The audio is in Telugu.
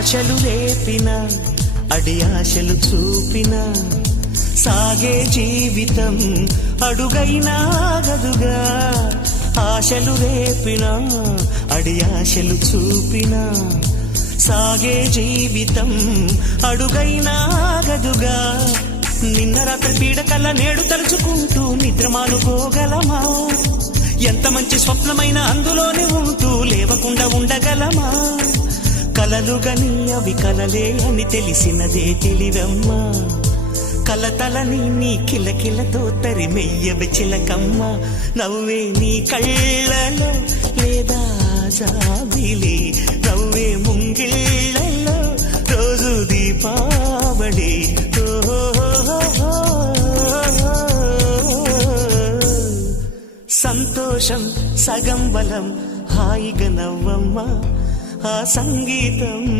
ఆశలు రేపిన అడి ఆశలు చూపిన సాగే జీవితం అడుగైనా గదుగా. ఆశలు రేపిన అడి ఆశలు చూపిన సాగే జీవితం అడుగైనా గదుగా. నిన్న రాత్రి పీడకల నేడు తలుచుకుంటూ నిద్రమానుకోగలమా? ఎంత మంచి స్వప్నమైన అందులోనే ఉంటూ లేవకుండా ఉండగలమా? కలలుగని అవి కలలే అని తెలిసినదే తెలివమ్మా. కలతలని నీ కిలకిలతో తరిమెయ్యవి చిలకమ్మ. నవ్వే నీ కళ్ళలో లేదా జాబిలి, నవ్వే ముంగిళ్ళలో రోజు దీపావళి. సంతోషం సగం బలం, హాయిగా నవ్వమ్మ ఆ సంగీతం.